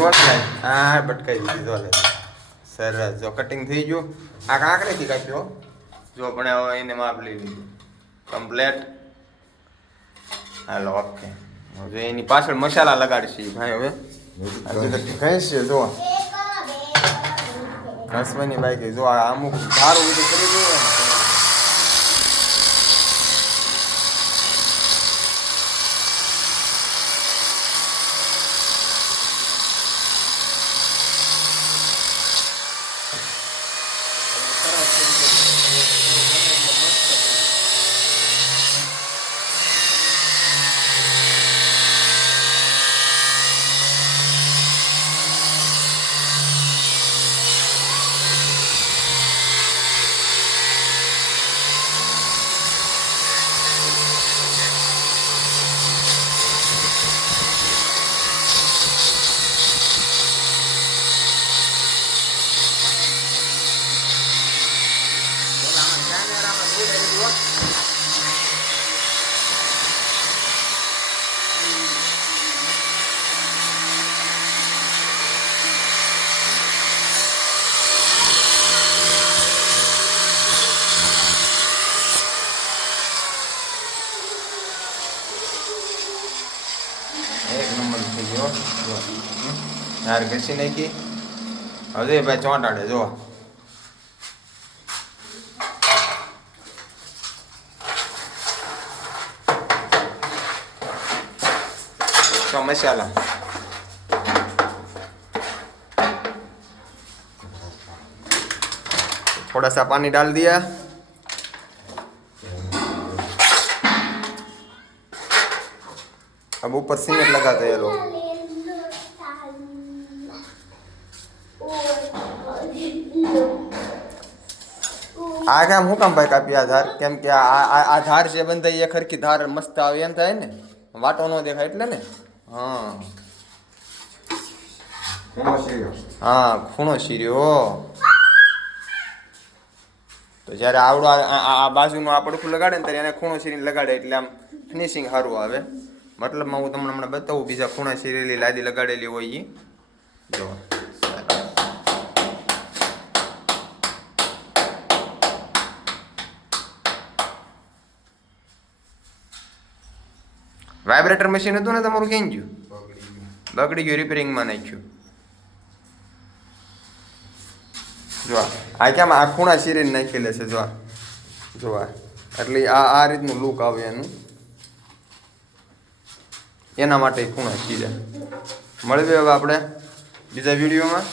short line હા ભટકાઈ દીધી જો લે સરસ જો કટિંગ થઈ ગયું આ કાંકરેથી કાપ્યો જો પણ હવે એને માપ લઈ લીધું કમ્પ્લેટ હાલો ઓકે હવે એની પાછળ મસાલા લગાડશે ભાઈ હવે કહીશ જો ઘસવાની બાઈક જો આ અમુક સારું બધું કરી દઈએ ને એક નંબર થઈ ગયો યાર ઘસી નાખી હવે ભાઈ ચોંટાડે જો मसाला थोड़ा सा पानी डाल दिया अब ऊपर सीमेंट लगाते हैं लोग आ गया હું કામ ભાઈ કાપી આધાર કેમ કે આ ધાર જે બંધાઈ એ ખરખી ધાર મસ્ત આવે એમ થાય ને વાટો ન દેખાય એટલે ને હા ખૂણો શીર્યો તો જ્યારે આવડો આ બાજુનું આ પડખું લગાડે ને ત્યારે એને ખૂણો શીરીને લગાડે એટલે આમ ફિનિશિંગ સારું આવે મતલબમાં હું તમને હમણાં બતાવું બીજા ખૂણા શીરેલી લાદી લગાડેલી હોય એ જો વાઇબ્રેટર મશીન હતું ને તમારું ક્યાં ગયું બગડી ગયું રિપેરિંગમાં નાખ્યું જો આ કેમ આ ખૂણા શીરીને નાખેલા છે જો એટલે આ રીતનું લુક આવે એનું એના માટે ખૂણા શીર્યા મળીએ હવે આપણે બીજા વિડીયોમાં